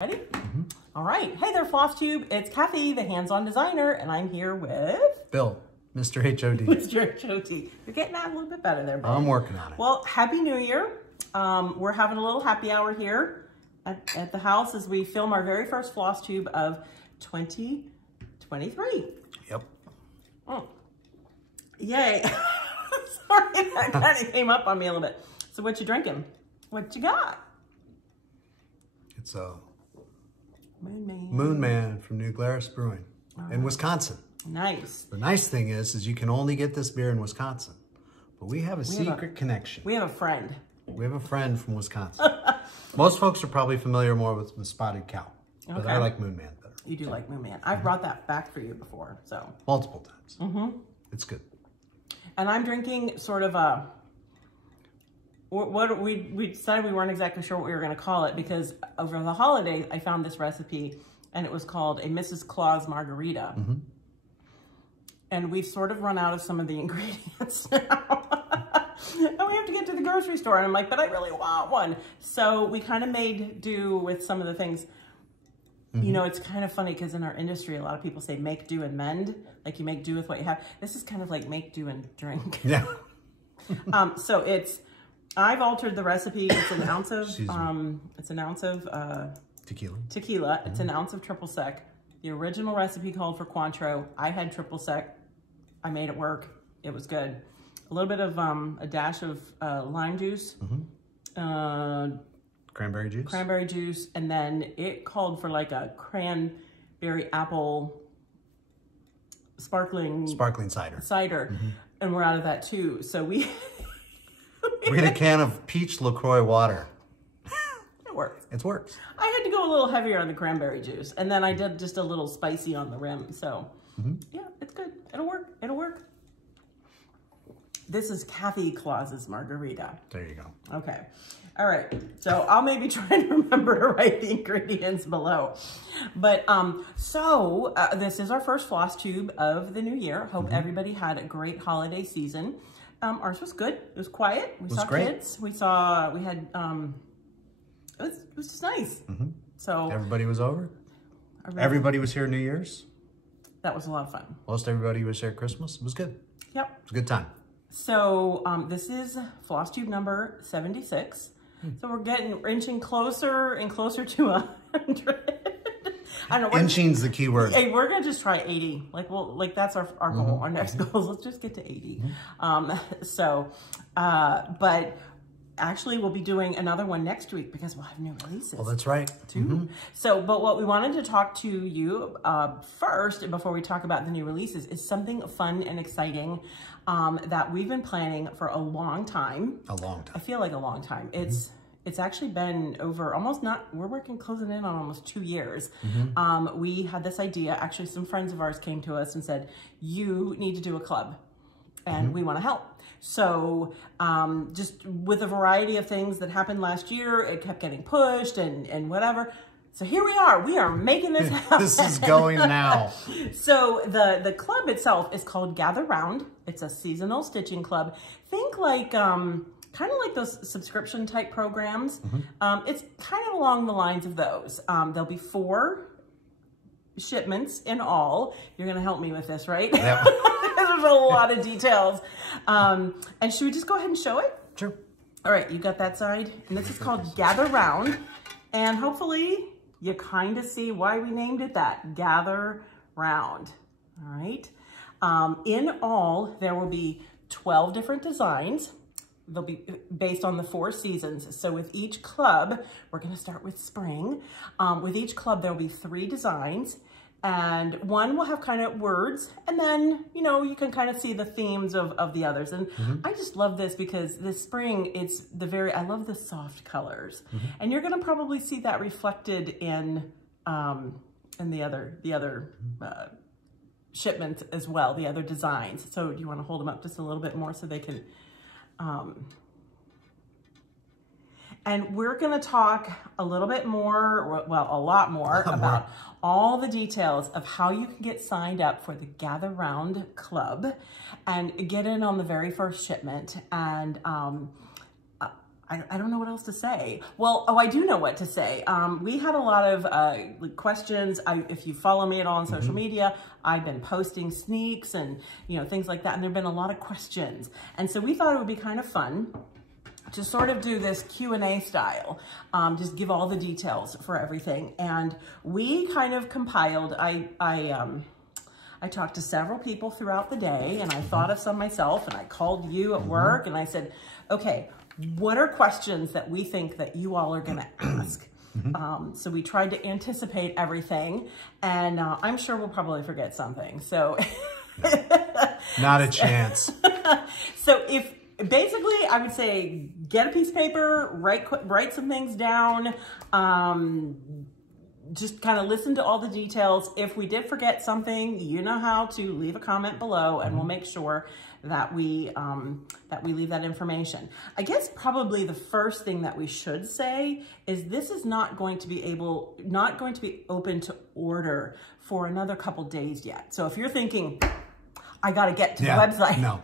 Ready? Mm-hmm. All right. Hey there, FLOSSTUBE. It's Cathy, the hands-on designer, and I'm here with... Bill, Mr. HOD. Mr. HOD. You're getting that a little bit better there, babe. I'm working on it. Well, Happy New Year. We're having a little happy hour here at the house as we film our very first FLOSSTUBE of 2023. Yep. Oh. Yay. Sorry, that kind of came up on me a little bit. So what you drinking? What you got? It's a Moon Man from New Glarus Brewing in Wisconsin. Nice. The nice thing is you can only get this beer in Wisconsin. But we have a secret connection. We have a friend. We have a friend from Wisconsin. Most folks are probably familiar more with the Spotted Cow. But I like Moon Man better. You do like Moon Man. I've brought that back for you before, so. Multiple times. Mm-hmm. It's good. And I'm drinking sort of a... What we decided we weren't exactly sure what we were going to call it because over the holiday I found this recipe and it was called a Mrs. Claus Margarita. Mm-hmm. And we've sort of run out of some of the ingredients now. And we have to get to the grocery store and I'm like, but I really want one. So we kind of made do with some of the things. Mm-hmm. You know, it's kind of funny because in our industry, a lot of people say make do and mend. Like you make do with what you have. This is kind of like make do and drink. Yeah. So I've altered the recipe. It's an ounce of tequila. Tequila. It's an ounce of triple sec. The original recipe called for Cointreau. I had triple sec. I made it work. It was good. A little bit of a dash of lime juice. Mm-hmm. Cranberry juice. Cranberry juice, and then it called for like a cranberry apple sparkling cider. Mm-hmm. And we're out of that too. So we get a can of peach LaCroix water. It works. It works. I had to go a little heavier on the cranberry juice, and then I did just a little spicy on the rim. So yeah, it's good. It'll work. It'll work. This is Cathy Claus's Margarita. There you go. Okay. All right. So I'll maybe try to remember to write the ingredients below. But this is our first FLOSSTUBE of the new year. Hope everybody had a great holiday season. Ours was good. It was quiet. We saw kids. We had, it was just nice. Mm-hmm. So everybody was over. Everybody was here New Year's. That was a lot of fun. Most everybody was here at Christmas. It was good. Yep. It was a good time. So this is FLOSSTUBE number 76. So we're inching closer and closer to 100. I don't know. Inching's the key word. Hey, we're gonna just try 80. Like that's our goal. Our next goal is let's just get to 80. But actually we'll be doing another one next week because we'll have new releases. Oh, that's right. Too. So, but what we wanted to talk to you first, before we talk about the new releases, is something fun and exciting that we've been planning for a long time. A long time. I feel like a long time. It's actually been over we're closing in on almost 2 years. We had this idea, actually some friends of ours came to us and said, you need to do a club and we want to help. So just with a variety of things that happened last year, it kept getting pushed and whatever. So here we are making this happen. This is going now. So the club itself is called Gather Round. It's a seasonal stitching club. Think like, kind of like those subscription type programs. It's kind of along the lines of those. There'll be 4 shipments in all. You're going to help me with this, right? Yep. There's a lot of details. And should we just go ahead and show it? Sure. All right, you got that side. And this is called Gather Round. And hopefully you kind of see why we named it that, Gather Round. All right. In all, there will be 12 different designs. They'll be based on the 4 seasons. So with each club, we're going to start with spring. With each club, there'll be 3 designs. And one will have kind of words. And then, you know, you can kind of see the themes of the others. And I just love this because this spring, I love the soft colors. And you're going to probably see that reflected in the other shipments as well, the other designs. So do you want to hold them up just a little bit more so they can... and we're going to talk a little bit more, well, a lot more about all the details of how you can get signed up for the Gather Round Club and get in on the very first shipment. And I don't know what else to say. Well, I do know what to say. We had a lot of questions. If you follow me at all on social media, I've been posting sneaks and, things like that. And there've been a lot of questions. And so we thought it would be kind of fun to sort of do this Q&A style, just give all the details for everything. And we kind of compiled, I talked to several people throughout the day, and I thought of some myself, and I called you at work, and I said, okay, what are questions that we think that you all are gonna ask? So we tried to anticipate everything, and I'm sure we'll probably forget something, so. Not a chance. So basically, I would say get a piece of paper, write some things down, just kind of listen to all the details. If we did forget something, you know how to leave a comment below, and we'll make sure that we leave that information. I guess probably the first thing that we should say is this is not going to be open to order for another couple days yet. So if you're thinking, I got to get to the website, no,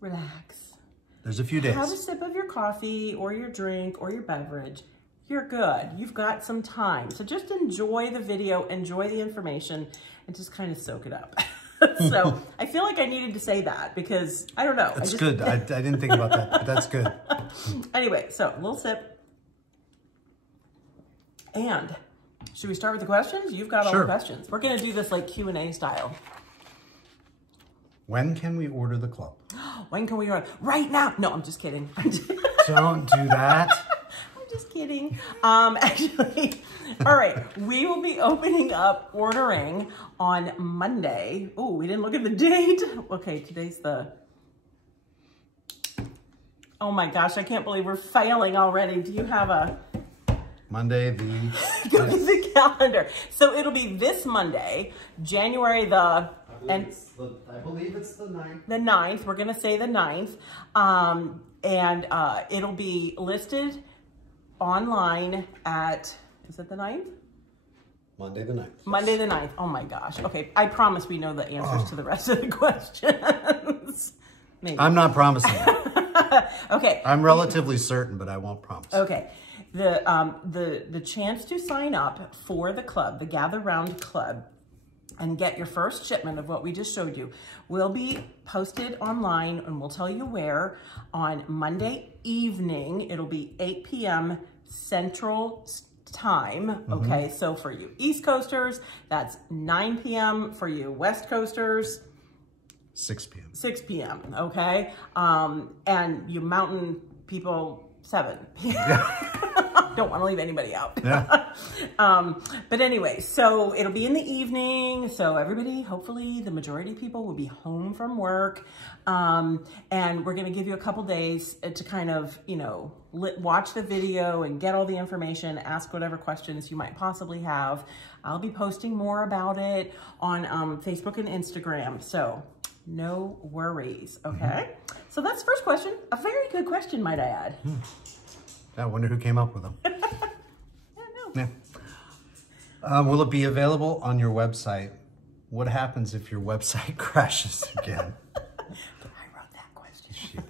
relax. There's a few days. Have a sip of your coffee or your drink or your beverage. You're good. You've got some time. So just enjoy the video, enjoy the information, and just kind of soak it up. So I feel like I needed to say that because I don't know. That's good. I didn't think about that, but that's good. Anyway, so a little sip. And should we start with the questions? You've got all the questions. We're going to do this like Q&A style. When can we order the club? When can we order? Right now. No, I'm just kidding. Don't do that. Just kidding. Actually, all right, we will be opening up ordering on Monday. Oh, we didn't look at the date. Okay, today's oh my gosh, I can't believe we're failing already. Do you have a... Monday the calendar. So it'll be this Monday, January I believe it's the 9th. The 9th, we're gonna say the 9th. And it'll be listed online at, is it the 9th? Monday the 9th. Monday the 9th. Oh my gosh. Okay, I promise we know the answers to the rest of the questions. Maybe. I'm not promising. Okay. I'm relatively certain, but I won't promise. Okay. The chance to sign up for the club, the Gather Round Club, and get your first shipment of what we just showed you will be posted online, and we'll tell you where, on Monday evening. It'll be 8 p.m. Central Time. Okay, so for you East Coasters, that's 9 p.m. For you West Coasters, 6 p.m. 6 p.m. Okay, and you Mountain people, 7 p.m. Don't want to leave anybody out. Yeah. But anyway, so it'll be in the evening. So everybody, hopefully the majority of people will be home from work. And we're going to give you a couple days to kind of, watch the video and get all the information, ask whatever questions you might possibly have. I'll be posting more about it on Facebook and Instagram. So no worries. Okay. So that's the first question. A very good question, might I add. I wonder who came up with them. I don't know. Yeah. Will it be available on your website? What happens if your website crashes again? I wrote that question.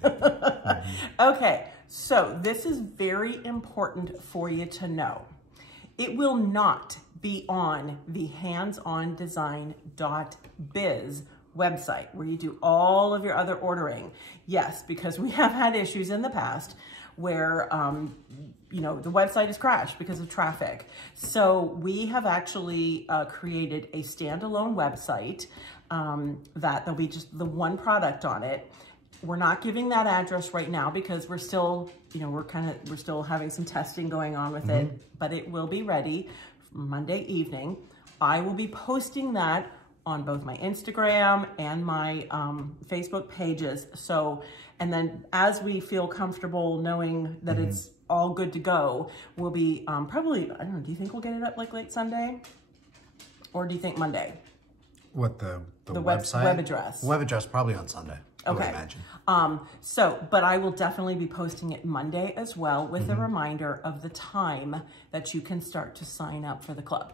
Okay, so this is very important for you to know. It will not be on the handsondesign.biz website where you do all of your other ordering. Yes, because we have had issues in the past where, the website has crashed because of traffic. So we have actually created a standalone website that there'll be just the one product on it. We're not giving that address right now because we're still, we're still having some testing going on with it, but it will be ready Monday evening. I will be posting that on both my Instagram and my Facebook pages. So, and then as we feel comfortable knowing that it's all good to go, we'll be probably, I don't know, do you think we'll get it up like late Sunday? Or do you think Monday? What, the website? Web address. Web address probably on Sunday, I would imagine. But I will definitely be posting it Monday as well with a reminder of the time that you can start to sign up for the club.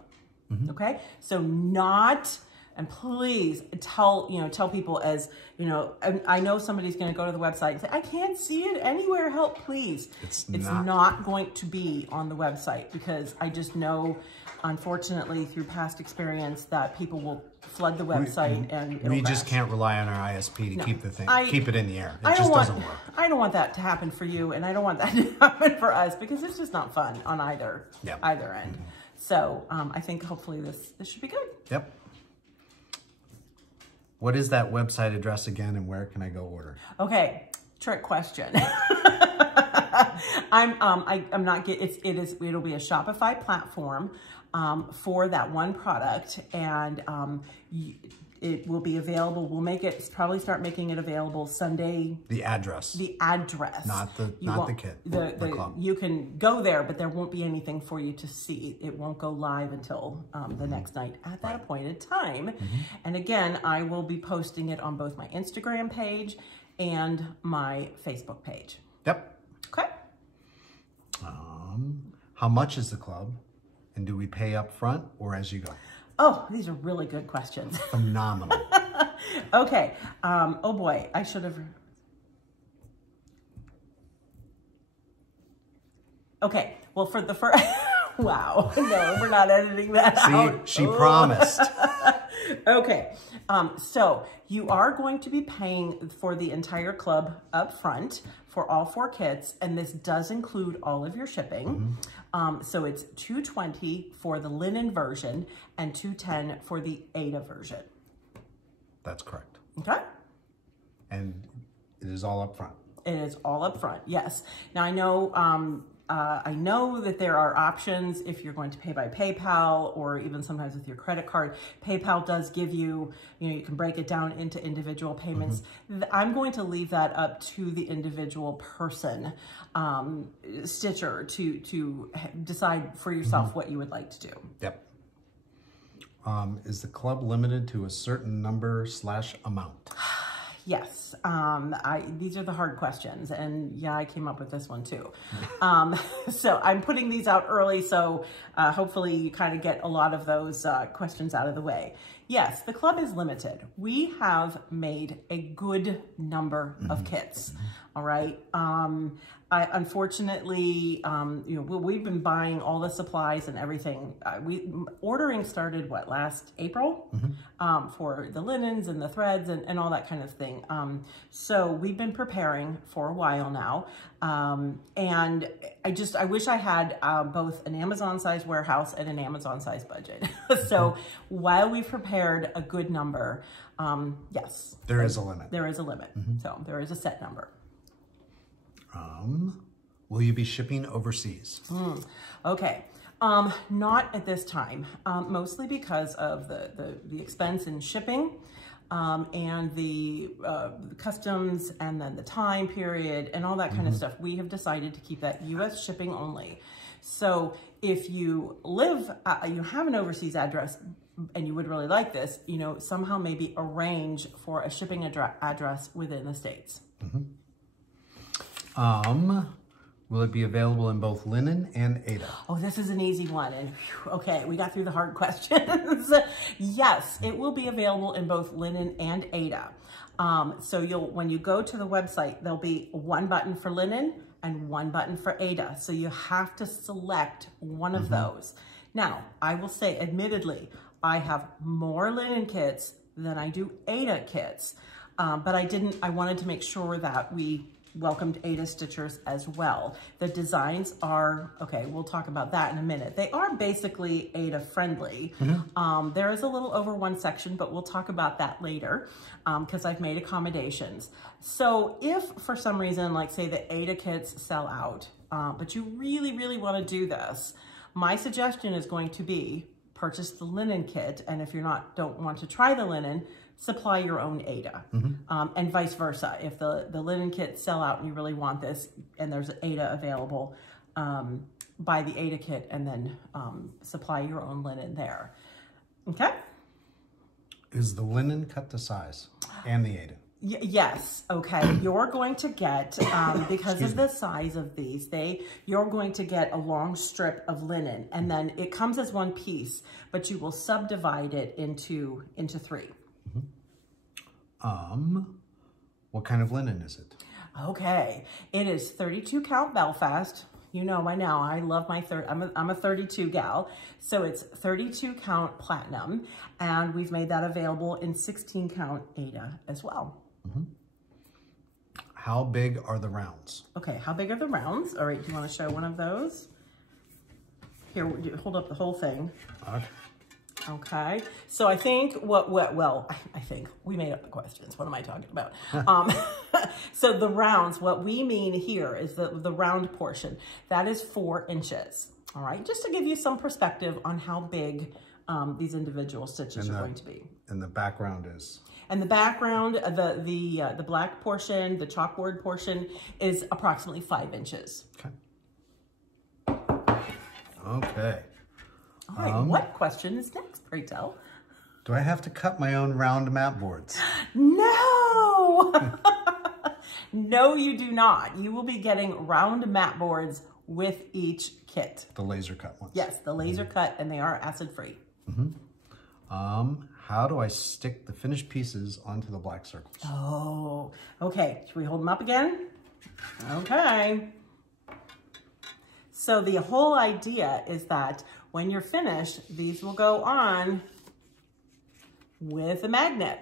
Okay? So not And please tell people, as you know, I know somebody's going to go to the website and say, I can't see it anywhere, help, please. It's not going to be on the website, because I just know, unfortunately, through past experience, that people will flood the website and we just can't rely on our ISP to keep the thing, keep it in the air. It just doesn't work. I don't want that to happen for you, and I don't want that to happen for us, because it's just not fun on either end. So I think hopefully this should be good. Yep. What is that website address again, and where can I go order? Okay, trick question. It'll be a Shopify platform for that one product, and it will be available. We'll probably start making it available Sunday. The address. The address. Not the kit. The club. You can go there, but there won't be anything for you to see. It won't go live until the next night at that appointed time. And again, I will be posting it on both my Instagram page and my Facebook page. Yep. Okay. How much is the club? And do we pay up front or as you go? Oh, these are really good questions. Phenomenal. Okay. Oh boy, I should have. Okay. Well, for the first, wow. No, we're not editing that out. She promised. Okay. So you are going to be paying for the entire club up front for all 4 kits, and this does include all of your shipping. So it's $220 for the linen version and $210 for the Ada version. That's correct. Okay. And it is all up front. It is all up front, yes. Now I know that there are options if you're going to pay by PayPal, or even sometimes with your credit card. PayPal does give you, you can break it down into individual payments. I'm going to leave that up to the individual person, stitcher, to decide for yourself what you would like to do. Yep. Is the club limited to a certain number/amount? Yes. These are the hard questions, and yeah, I came up with this one too. So I'm putting these out early, so hopefully you kind of get a lot of those questions out of the way. Yes, the club is limited. We have made a good number of kits. All right. Unfortunately, we've been buying all the supplies and everything. Ordering started last April, for the linens and the threads and all that kind of thing. So we've been preparing for a while now. And I wish I had both an Amazon size warehouse and an Amazon size budget. So while we've prepared a good number, yes. There is a limit. There is a limit. So there is a set number. Will you be shipping overseas? Okay. Not at this time, mostly because of the expense in shipping, and the customs, and then the time period and all that kind of stuff. We have decided to keep that U.S. shipping only. So if you live, you have an overseas address and you would really like this, somehow maybe arrange for a shipping address within the States. Will it be available in both linen and Ada? Oh, this is an easy one. And whew, okay, we got through the hard questions. Yes, it will be available in both linen and Ada. So when you go to the website, there'll be one button for linen and one button for Ada. So you have to select one of those. Now, I will say, admittedly, I have more linen kits than I do Ada kits. But I wanted to make sure that we welcomed Ada stitchers as well. The designs are, okay, we'll talk about that in a minute. They are basically Ada friendly. There is a little over one section, but we'll talk about that later because I've made accommodations. So if for some reason, like say the Ada kits sell out, but you really, really want to do this, my suggestion is going to be purchase the linen kit. And if don't want to try the linen, supply your own Ada, and vice versa. If the linen kits sell out and you really want this and there's an Ada available, buy the Ada kit and then supply your own linen there. Okay? Is the linen cut to size and the Ada? Yes. Okay. You're going to get, because of the size of these, you're going to get a long strip of linen, and then it comes as one piece, but you will subdivide it into 3. What kind of linen is it? Okay. It is 32 count Belfast. You know by now, I love my I'm a 32 gal. So it's 32 count platinum, and we've made that available in 16 count Ada as well. How big are the rounds? Okay, how big are the rounds? All right, do you want to show one of those? Here, hold up the whole thing. Okay, so I think I think we made up the questions. What am I talking about? So the rounds, what we mean here is the round portion. That is 4 inches. All right, just to give you some perspective on how big these individual stitches are going to be. And the background is? And the background, the black portion, the chalkboard portion is approximately 5 inches. Okay. Okay. All right, what question is next, pray tell? Do I have to cut my own round mat boards? No! No, you do not. You will be getting round mat boards with each kit. The laser cut ones? Yes, the laser cut, and they are acid-free. How do I stick the finished pieces onto the black circles? Oh, okay. Should we hold them up again? Okay. So the whole idea is that when you're finished, these will go on with a magnet.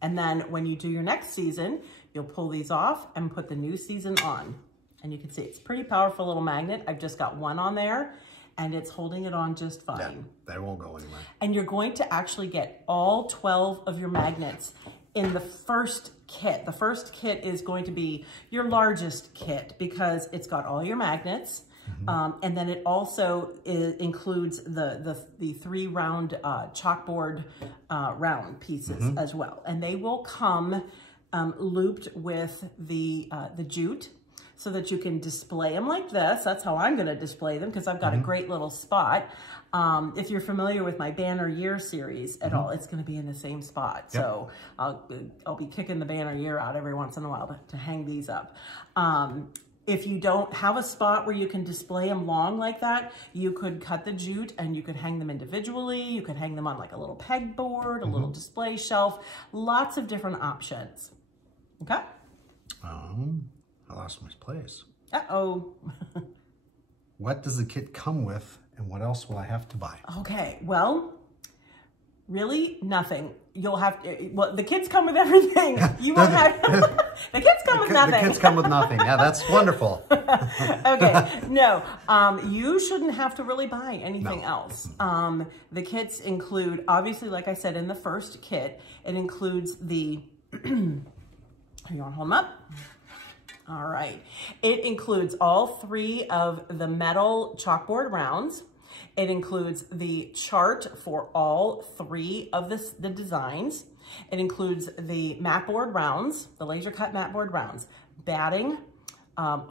And then when you do your next season, you'll pull these off and put the new season on. And you can see it's a pretty powerful little magnet. I've just got one on there, and it's holding it on just fine. Yeah, they won't go anywhere. And you're going to actually get all 12 of your magnets in the first kit. The first kit is going to be your largest kit because it's got all your magnets. And then it also includes the 3 round chalkboard round pieces as well. And they will come looped with the jute, so that you can display them like this. That's how I'm gonna display them, because I've got a great little spot. If you're familiar with my Banner Year series at all, it's gonna be in the same spot. Yep. So I'll be kicking the Banner Year out every once in a while to hang these up. If you don't have a spot where you can display them long like that, you could cut the jute and you could hang them individually. You could hang them on like a little pegboard, a little display shelf, lots of different options. Okay? I lost my place. Uh-oh. What does the kit come with, and what else will I have to buy? Okay, well, really nothing. You'll have to, well, the kits come with everything. You won't have, the kits come with nothing. The kits come with nothing. Yeah, that's wonderful. Okay, no, you shouldn't have to really buy anything else. The kits include, obviously, like I said, in the first kit, it includes the, you want to hold them up? All right. It includes all 3 of the metal chalkboard rounds. It includes the chart for all 3 of the designs. It includes the mat board rounds, the laser cut mat board rounds, batting,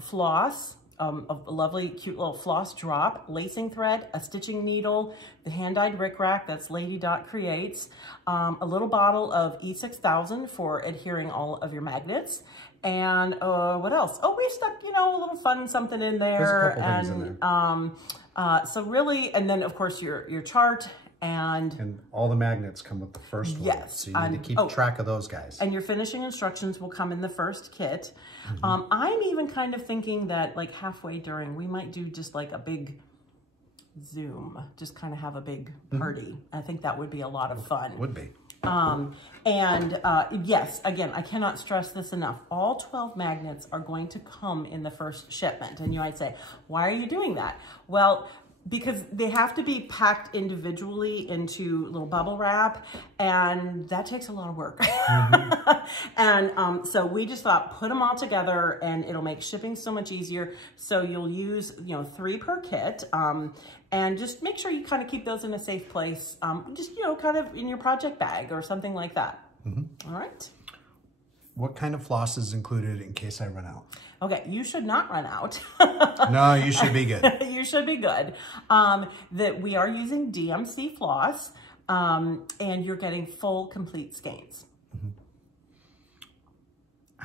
floss, a lovely cute little floss drop, lacing thread, a stitching needle, the hand-dyed rickrack, that's Lady Dot Creates, a little bottle of E6000 for adhering all of your magnets, and what else? Oh, we stuck, you know, a little fun something in there. There's a couple things in there. So really, and then of course your chart and all the magnets come with the first one. Yes. So you need to keep track of those guys. And your finishing instructions will come in the first kit. I'm even kind of thinking that like halfway during, we might do just like a big Zoom, just kind of have a big party. I think that would be a lot of fun. Would be. Yes, again, I cannot stress this enough. All 12 magnets are going to come in the first shipment. And you might say, why are you doing that? Well, because they have to be packed individually into little bubble wrap, and that takes a lot of work. And so we just thought, put them all together and it'll make shipping so much easier. So you'll use, 3 per kit. And just make sure you kind of keep those in a safe place, just, kind of in your project bag or something like that. All right. What kind of floss is included in case I run out? Okay, you should not run out. No, you should be good. You should be good. That we are using DMC floss, and you're getting full, complete skeins.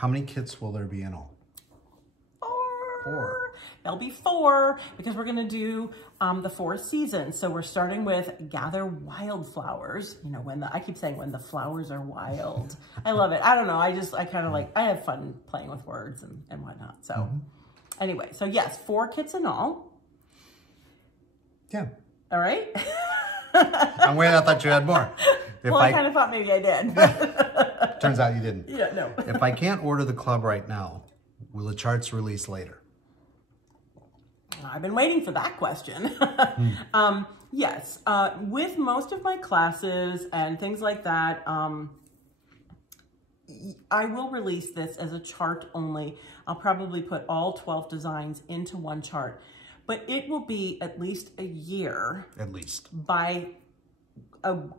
How many kits will there be in all? 4. There'll be 4 because we're going to do the 4 seasons. So we're starting with Gather Wildflowers. You know, I keep saying when the flowers are wild. I love it. I don't know. I kind of like, I have fun playing with words and whatnot. So anyway, so yes, 4 kits in all. Yeah. All right. I'm weird. I thought you had more. Well, I kind of thought maybe I did. Turns out you didn't. Yeah, no. If I can't order the club right now, will the charts release later? I've been waiting for that question. Yes, with most of my classes and things like that, I will release this as a chart only. I'll probably put all 12 designs into one chart, but it will be at least a year. At least. By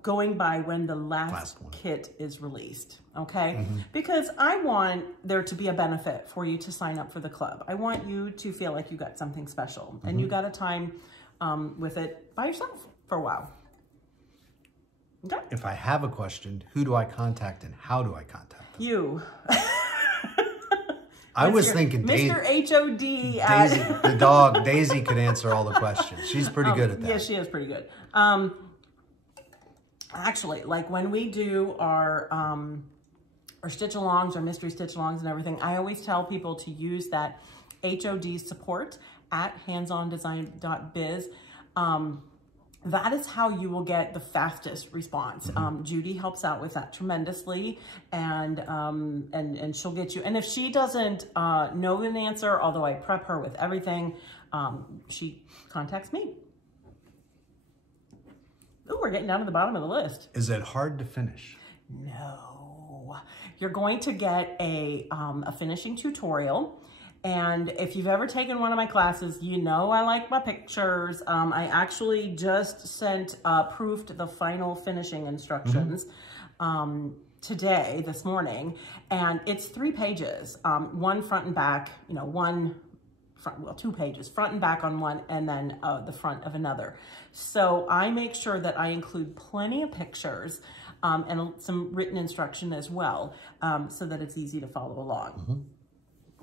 going by when the last kit is released, okay? Because I want there to be a benefit for you to sign up for the club. I want you to feel like you got something special and you got a time with it by yourself for a while. Okay? If I have a question, who do I contact and how do I contact them? You. I was thinking Mr. HOD. Daisy, the dog, Daisy could answer all the questions. She's pretty good at that. Yeah, she is pretty good. Actually, like when we do our stitch alongs, our mystery stitch alongs and everything, I always tell people to use that HOD support at handsondesign.biz. That is how you will get the fastest response. Judy helps out with that tremendously, and she'll get you. And if she doesn't know an answer, although I prep her with everything, she contacts me. Ooh, we're getting down to the bottom of the list. Is it hard to finish? No. You're going to get a finishing tutorial. And if you've ever taken one of my classes, you know I like my pictures. I actually just proofed the final finishing instructions today, this morning. And it's 3 pages, one front and back, you know, well, 2 pages, front and back on one, and then the front of another. So I make sure that I include plenty of pictures and some written instruction as well, so that it's easy to follow along.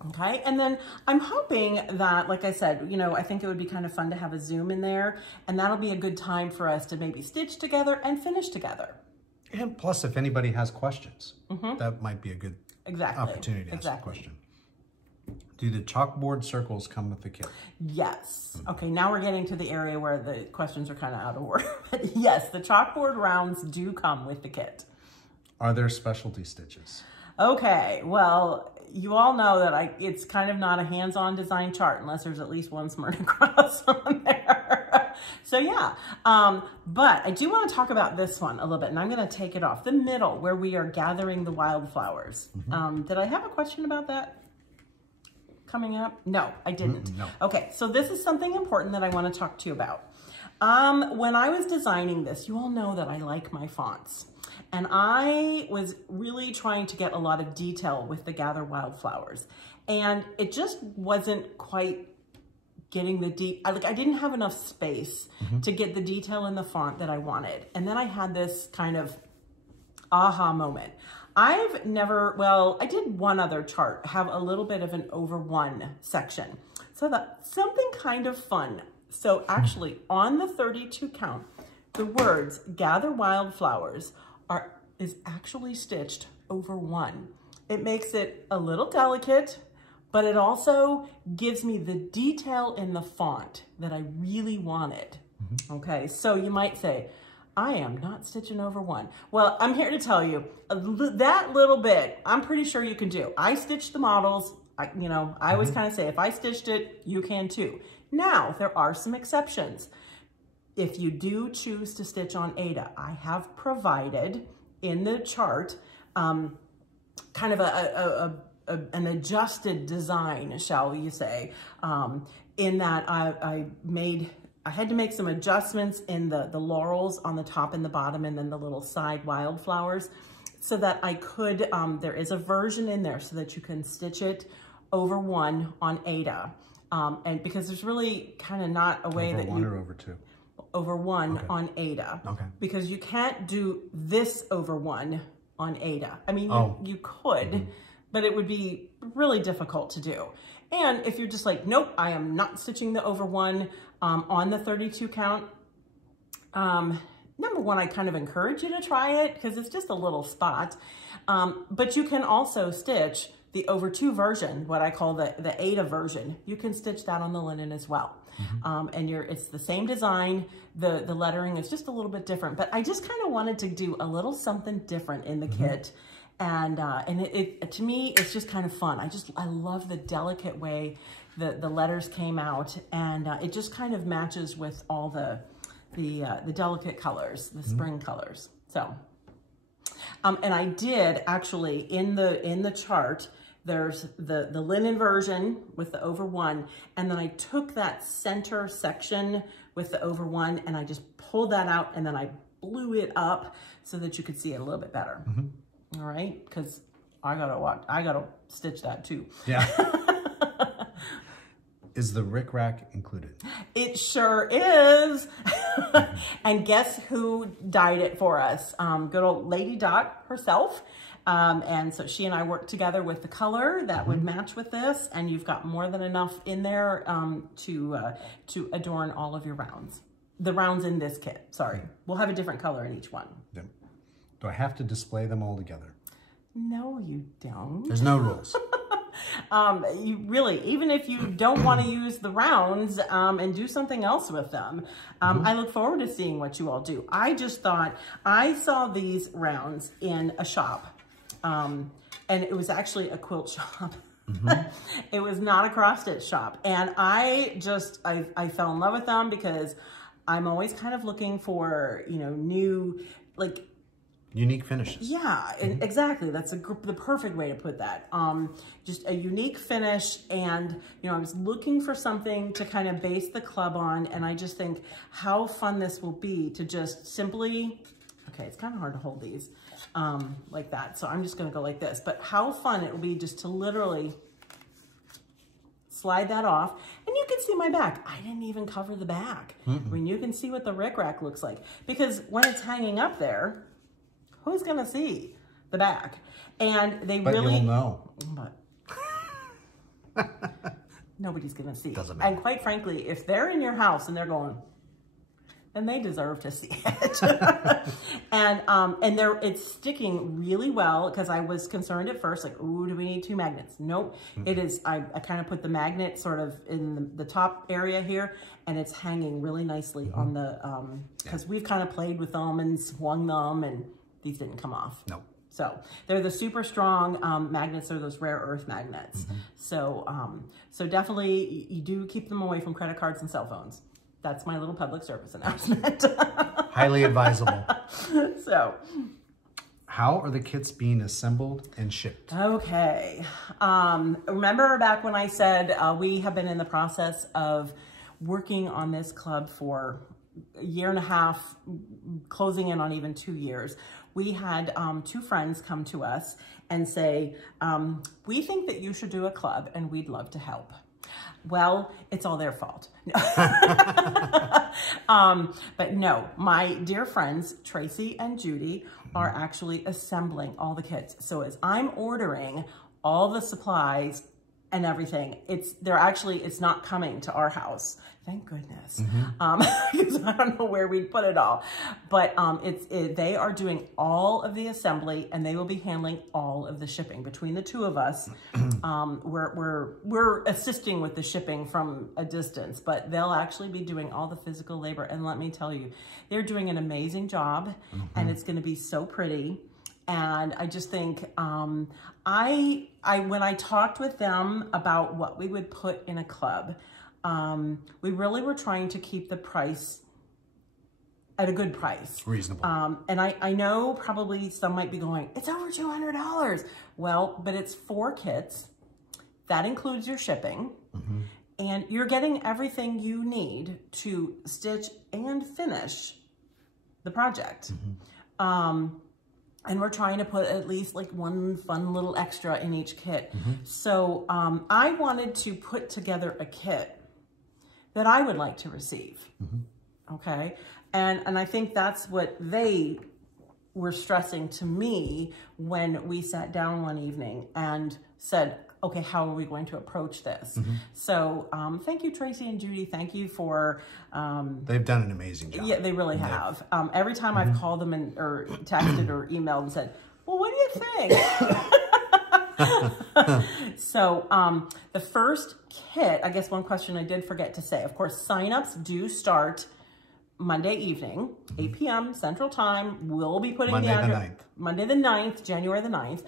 Okay, and then I'm hoping that, like I said, you know, I think it would be kind of fun to have a Zoom in there, and that'll be a good time for us to maybe stitch together and finish together. And plus, if anybody has questions, that might be a good opportunity to ask a question. Do the chalkboard circles come with the kit? Yes. Okay, now we're getting to the area where the questions are kind of out of order. But yes, the chalkboard rounds do come with the kit. Are there specialty stitches? Okay, well, you all know that it's kind of not a hands-on design chart unless there's at least one Smyrna cross on there. So yeah, but I do want to talk about this one a little bit, and I'm going to take it off. The middle, where we are gathering the wildflowers. Did I have a question about that coming up? No, I didn't. No. Okay, so this is something important that I want to talk to you about. When I was designing this, you all know that I like my fonts. And I was really trying to get a lot of detail with the Gather Wildflowers. And it just wasn't quite getting the I didn't have enough space to get the detail in the font that I wanted. And then I had this kind of aha moment. I've never, well, I did one other chart, have a little bit of an over 1 section. So that's something kind of fun. So actually on the 32 count, the words Gather Wildflowers is actually stitched over 1. It makes it a little delicate, but it also gives me the detail in the font that I really wanted. Okay, so you might say, I am not stitching over 1. Well, I'm here to tell you that little bit, I'm pretty sure you can do. I stitched the models. I always kind of say, if I stitched it, you can too. Now, there are some exceptions. If you do choose to stitch on Ada, I have provided in the chart kind of an adjusted design, shall you say, in that I had to make some adjustments in the laurels on the top and the bottom, and then the little side wildflowers, so that I could, there is a version in there so that you can stitch it over 1 on Ada. And because there's really kind of not a way over that 1 or over 2? Over 1 on Ada. Okay. Because you can't do this over 1 on Ada. I mean, you could, but it would be really difficult to do. And if you're just like, nope, I am not stitching the over one on the 32 count, number one, I kind of encourage you to try it because it's just a little spot. But you can also stitch the over two version, what I call the Ada version. You can stitch that on the linen as well. And it's the same design. The lettering is just a little bit different, but I just kind of wanted to do a little something different in the kit. And it to me, it's just kind of fun. I love the delicate way the letters came out, and it just kind of matches with all the delicate colors, the spring colors. So, and I did actually in the chart, there's the linen version with the over one, and then I took that center section with the over one and I just pulled that out and then I blew it up so that you could see it a little bit better. All right, because I gotta stitch that too. Yeah. Is the rickrack included? It sure is. And guess who dyed it for us? Good old Lady Dot herself. And so she and I worked together with the color that would match with this, and you've got more than enough in there to adorn all of your rounds. The rounds in this kit, sorry. We'll have a different color in each one. Yeah. Do I have to display them all together? No, you don't. There's no rules. You really, even if you don't want to use the rounds and do something else with them, I look forward to seeing what you all do. I just thought, I saw these rounds in a shop, and it was actually a quilt shop. It was not a cross stitch shop. And I fell in love with them because I'm always kind of looking for, you know, new, like, unique finishes. Yeah, exactly. That's the perfect way to put that. Just a unique finish, and you know, I was looking for something to kind of base the club on, and I just think how fun this will be to just simply, okay, it's kind of hard to hold these like that, so I'm just going to go like this, but how fun it will be just to literally slide that off, and you can see my back. I didn't even cover the back. I mean, you can see what the rickrack looks like, because when it's hanging up there, who's gonna see the back? And they really you'll know. But nobody's gonna see. Doesn't matter. And quite frankly, if they're in your house and they're going, then they deserve to see it. And it's sticking really well, because I was concerned at first, like, ooh, do we need two magnets? Nope. It is. I kind of put the magnet sort of in the top area here, and it's hanging really nicely on the because we've kind of played with them and swung them, and these didn't come off. No. So they're the super strong magnets. They're those rare earth magnets. So so definitely you do keep them away from credit cards and cell phones. That's my little public service announcement. Highly advisable. So how are the kits being assembled and shipped? Okay. Remember back when I said we have been in the process of working on this club for a year and a half, closing in on even 2 years. We had two friends come to us and say, we think that you should do a club and we'd love to help. Well, it's all their fault. But no, my dear friends, Tracy and Judy, are actually assembling all the kits. So as I'm ordering all the supplies and everything, it's not coming to our house. Thank goodness. Because I don't know where we'd put it all. But they are doing all of the assembly, and they will be handling all of the shipping. Between the two of us, we're assisting with the shipping from a distance, but they'll actually be doing all the physical labor. And let me tell you, they're doing an amazing job, and it's going to be so pretty. And I just think, when I talked with them about what we would put in a club, we really were trying to keep the price at a good price. Reasonable. And I know probably some might be going, it's over $200. Well, but it's 4 kits. That includes your shipping. And you're getting everything you need to stitch and finish the project. And we're trying to put at least like one fun little extra in each kit. So I wanted to put together a kit that I would like to receive. Okay. And I think that's what they were stressing to me when we sat down one evening and said, okay, how are we going to approach this? So thank you, Tracy and Judy. Thank you for... they've done an amazing job. Yeah, they really have. Every time I've called them or texted or emailed and said, well, what do you think? So the first kit, I guess one question I did forget to say, of course, signups do start Monday evening, 8 p.m. Central Time. We'll be putting Monday the address... the 9th. Monday the 9th, January the 9th,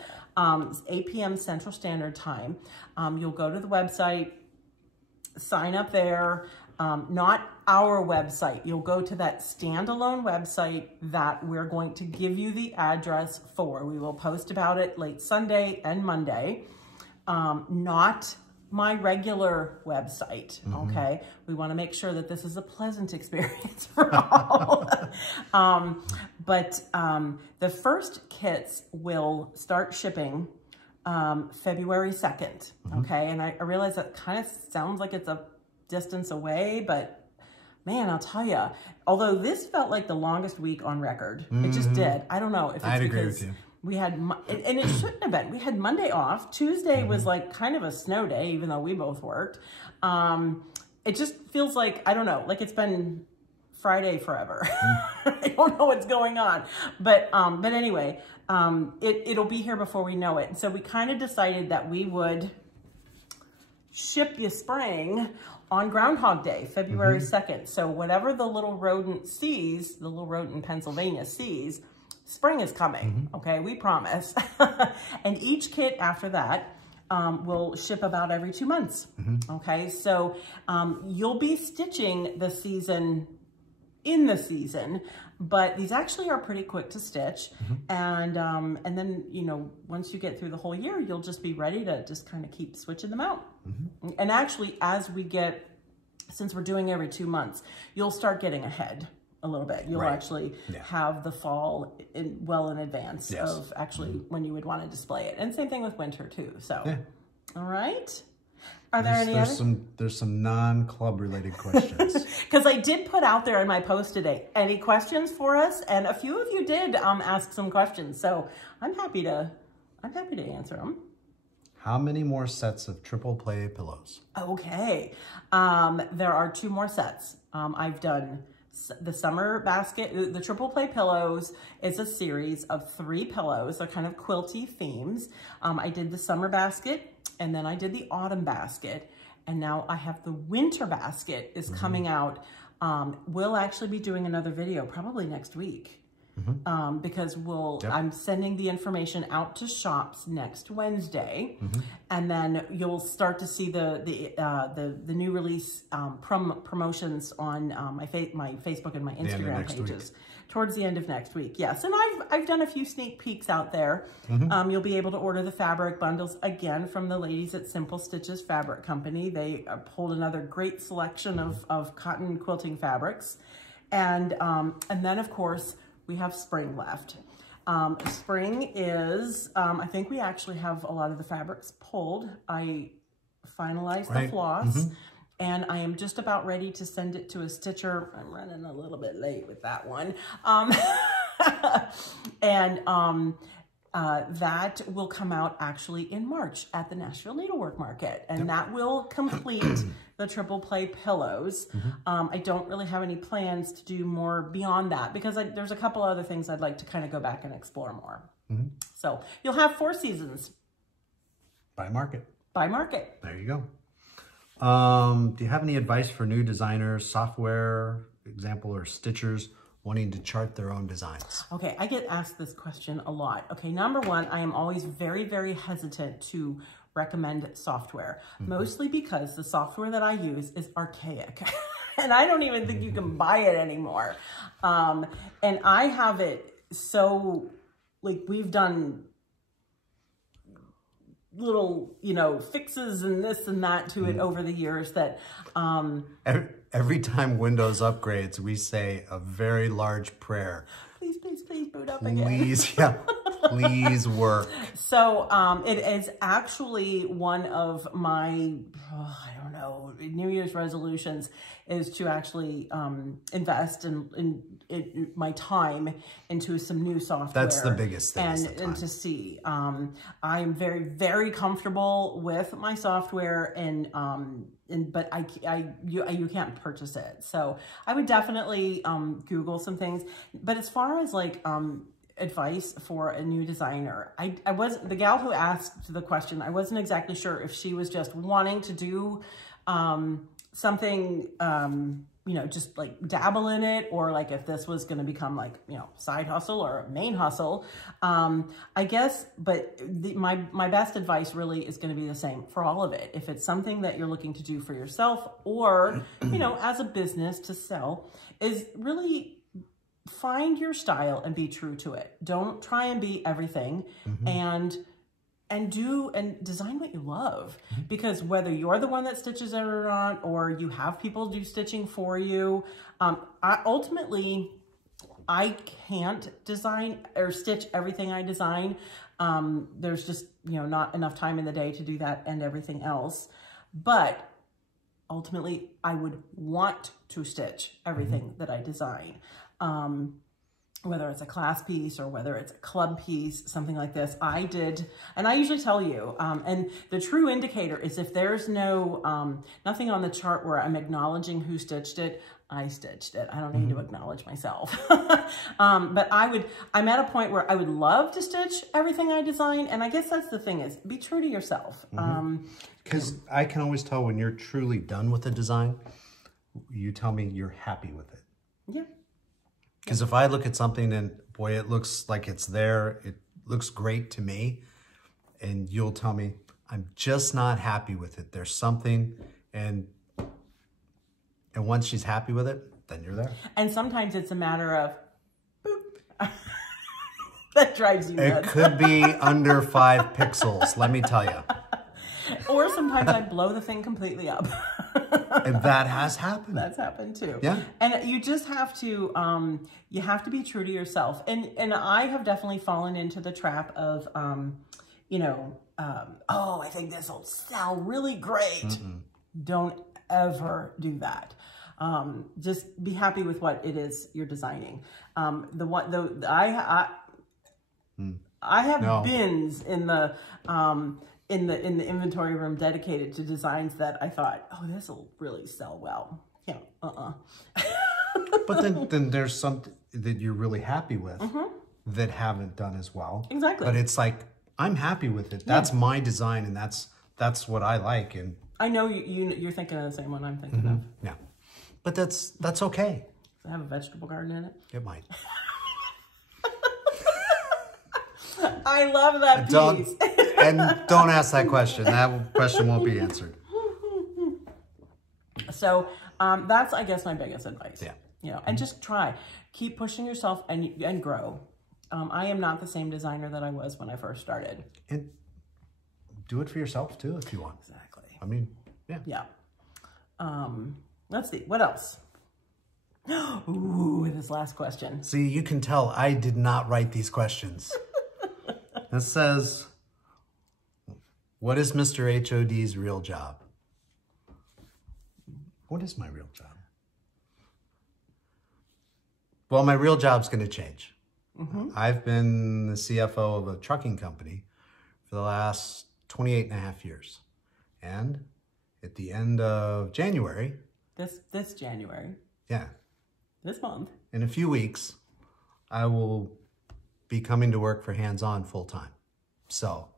8 p.m. Central Standard Time. You'll go to the website, sign up there. Not our website. You'll go to that standalone website that we're going to give you the address for. We will post about it late Sunday and Monday. Not my regular website, okay? We want to make sure that this is a pleasant experience for all. But the first kits will start shipping February 2nd, okay? And I realize that kind of sounds like it's a distance away, but man, I'll tell you, although this felt like the longest week on record, it just did. I don't know if it's because we had, and it shouldn't have been. We had Monday off. Tuesday was like kind of a snow day, even though we both worked. It just feels like, I don't know, like it's been Friday forever. I don't know what's going on. But anyway, it'll be here before we know it. And so we kind of decided that we would ship you spring on Groundhog Day, February 2nd. So whatever the little rodent sees, the little rodent in Pennsylvania sees, spring is coming, okay? We promise. And each kit after that will ship about every 2 months, okay? So you'll be stitching the season in the season, but these actually are pretty quick to stitch. And then, you know, once you get through the whole year, you'll just be ready to just kind of keep switching them out. And actually, as we get, since we're doing every 2 months, you'll start getting ahead a little bit. You'll actually have the fall well in advance of actually when you would want to display it. And same thing with winter too. So, all right. Are there any other? There's some non-club related questions. Because I did put out there in my post today, any questions for us? And a few of you did ask some questions. So I'm happy to answer them. How many more sets of triple play pillows? Okay. There are 2 more sets. I've done the summer basket. The triple play pillows is a series of 3 pillows. They're kind of quilty themes. I did the summer basket, and then I did the autumn basket, and now I have the winter basket is coming out. We'll actually be doing another video probably next week. Because I'm sending the information out to shops next Wednesday, and then you'll start to see the new release promotions on my Facebook and my Instagram pages towards the end of next week. Yes, and I've done a few sneak peeks out there. You'll be able to order the fabric bundles again from the ladies at Simple Stitches Fabric Company. They pulled another great selection of cotton quilting fabrics, and then of course, we have spring left. Spring is, I think we actually have a lot of the fabrics pulled. I finalized the floss, and I am just about ready to send it to a stitcher. I'm running a little bit late with that one. That will come out actually in March at the Nashville Needlework Market, and that will complete the triple play pillows. I don't really have any plans to do more beyond that because there's a couple other things I'd like to kind of go back and explore more. So you'll have 4 seasons. By market. By market. There you go. Do you have any advice for new designers, software, example, or stitchers wanting to chart their own designs? Okay, I get asked this question a lot. Okay, number one, I am always very, very hesitant to recommend software, mostly because the software that I use is archaic. And I don't even think you can buy it anymore. And I have it so, like, we've done little, you know, fixes and this and that to it over the years that... Every time Windows upgrades, we say a very large prayer. Please, please, please boot up again. Please, yeah. Please work. So it is actually one of my, I don't know, New Year's resolutions is to actually invest in my time into some new software. That's the biggest thing. And to see. I'm very, very comfortable with my software, but you can't purchase it. So I would definitely Google some things. But as far as like advice for a new designer, I wasn't the gal who asked the question. I wasn't exactly sure if she was just wanting to do something, you know, just like dabble in it, or like if this was going to become like, you know, side hustle or a main hustle, I guess. But my best advice really is going to be the same for all of it. If it's something that you're looking to do for yourself, or, you know, as a business to sell, is really find your style and be true to it. Don't try and be everything, and design what you love, because whether you're the one that stitches it or you have people do stitching for you, ultimately I can't design or stitch everything I design. There's just, you know, not enough time in the day to do that and everything else. But ultimately I would want to stitch everything that I design. Whether it's a class piece or whether it's a club piece, something like this, I did, and I usually tell you, and the true indicator is if there's no, nothing on the chart where I'm acknowledging who stitched it, I stitched it. I don't need to acknowledge myself. But I'm at a point where I would love to stitch everything I design, and I guess that's the thing is, be true to yourself. Because I can always tell when you're truly done with a design, you tell me you're happy with it. Yeah. Because if I look at something and boy, it looks like it's there, it looks great to me, and you'll tell me, I'm just not happy with it. There's something, and once she's happy with it, then you're there. And sometimes it's a matter of, boop. That drives you nuts. It could be under 5 pixels, let me tell you. Or sometimes I blow the thing completely up. And that has happened. That's happened too. Yeah. And you just have to, you have to be true to yourself. And I have definitely fallen into the trap of, you know, oh, I think this will sell really great. Don't ever do that. Just be happy with what it is you're designing. I have bins in the, in the inventory room dedicated to designs that I thought, oh, this will really sell well. Yeah, But then there's something that you're really happy with that haven't done as well. Exactly. But it's like, I'm happy with it. That's my design, and that's what I like. And I know you're thinking of the same one I'm thinking of. Yeah, but that's okay. Does it have a vegetable garden in it? It might. I love that piece. And don't ask that question. That question won't be answered. So that's, I guess, my biggest advice. Yeah. You know, and just try. Keep pushing yourself and grow. I am not the same designer that I was when I first started. And do it for yourself, too, if you want. Exactly. I mean, yeah. Yeah. Let's see. What else? Ooh, this last question. See, you can tell I did not write these questions. It says, what is Mr. HOD's real job? What is my real job? Well, my real job's going to change. I've been the CFO of a trucking company for the last 28 and a half years. And at the end of January... This January. Yeah. This month. In a few weeks, I will be coming to work for Hands On full time. So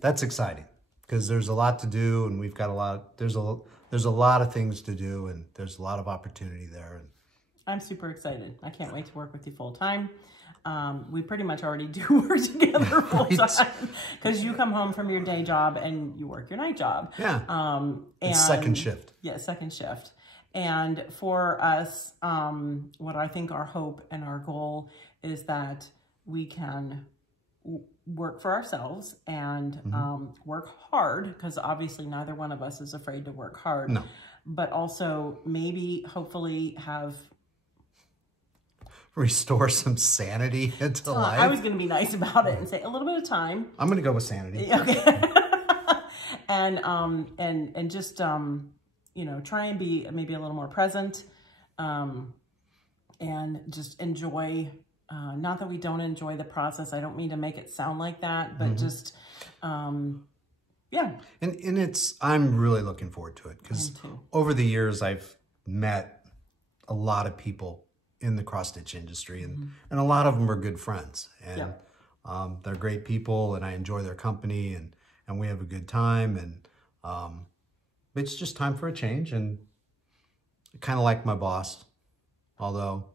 that's exciting because there's a lot to do, and we've got a lot, there's a lot of things to do, and there's a lot of opportunity there. And I'm super excited. I can't wait to work with you full time. We pretty much already do work together full time because you come home from your day job and you work your night job. Yeah. And it's second shift. Yeah, second shift. And for us, what I think our hope and our goal is that we can work for ourselves and work hard, because obviously neither one of us is afraid to work hard. No. But also maybe hopefully have restore some sanity into life. I was going to be nice about it and say a little bit of time. I'm going to go with sanity. Okay. and just, you know, try and be maybe a little more present, and just enjoy, not that we don't enjoy the process. I don't mean to make it sound like that, but just, yeah. And I'm really looking forward to it because over the years I've met a lot of people in the cross stitch industry, and a lot of them are good friends, and they're great people, and I enjoy their company, and we have a good time, and it's just time for a change, and kind of like my boss, although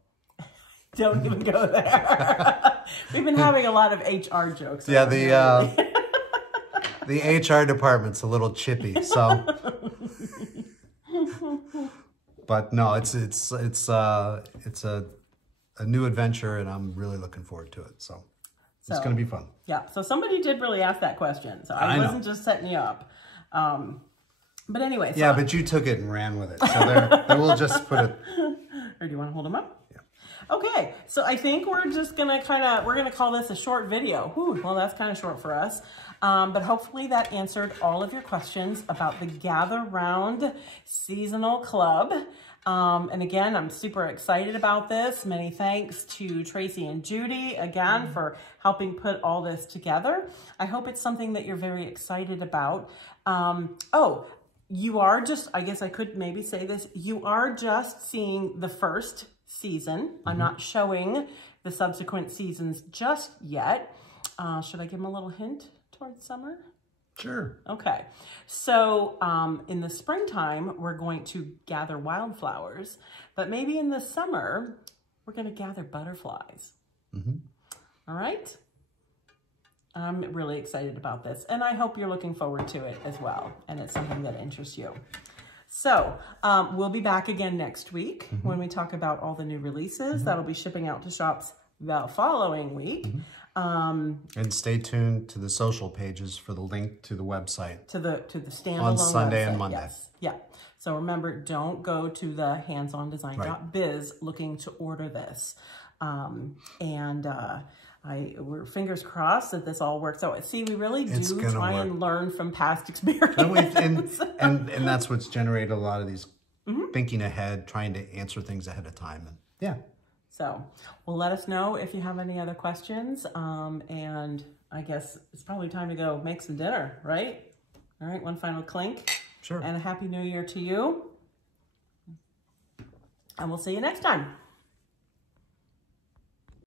don't even go there. We've been having a lot of HR jokes. Yeah, the HR department's a little chippy, so. But no, it's a new adventure, and I'm really looking forward to it. So it's going to be fun. Yeah. So somebody did really ask that question. So I wasn't just setting you up. But anyway. So but you took it and ran with it. So there we'll just put it. Or do you want to hold them up? Yeah. Okay. So I think we're just going to we're going to call this a short video. Whew, well, that's kind of short for us. But hopefully that answered all of your questions about the Gather Round Seasonal Club. And again, I'm super excited about this. Many thanks to Tracy and Judy again for helping put all this together. I hope it's something that you're very excited about. You are just, I guess I could maybe say this, you are just seeing the first season. I'm not showing the subsequent seasons just yet. Should I give them a little hint towards summer? Sure. Okay. So in the springtime, we're going to gather wildflowers, but maybe in the summer, we're going to gather butterflies. All right. I'm really excited about this, and I hope you're looking forward to it as well, and it's something that interests you. So we'll be back again next week when we talk about all the new releases that'll be shipping out to shops the following week. And stay tuned to the social pages for the link to the website. To the standalone on Sunday website. and Monday. Yes. Yeah. So remember, don't go to the handsondesign.biz looking to order this. We're fingers crossed that this all works out. See, we really do try and learn from past experience. And that's what's generated a lot of these thinking ahead, trying to answer things ahead of time. And yeah. So, well, let us know if you have any other questions. And I guess it's probably time to go make some dinner, right? All right, one final clink. Sure. And a Happy New Year to you. And we'll see you next time.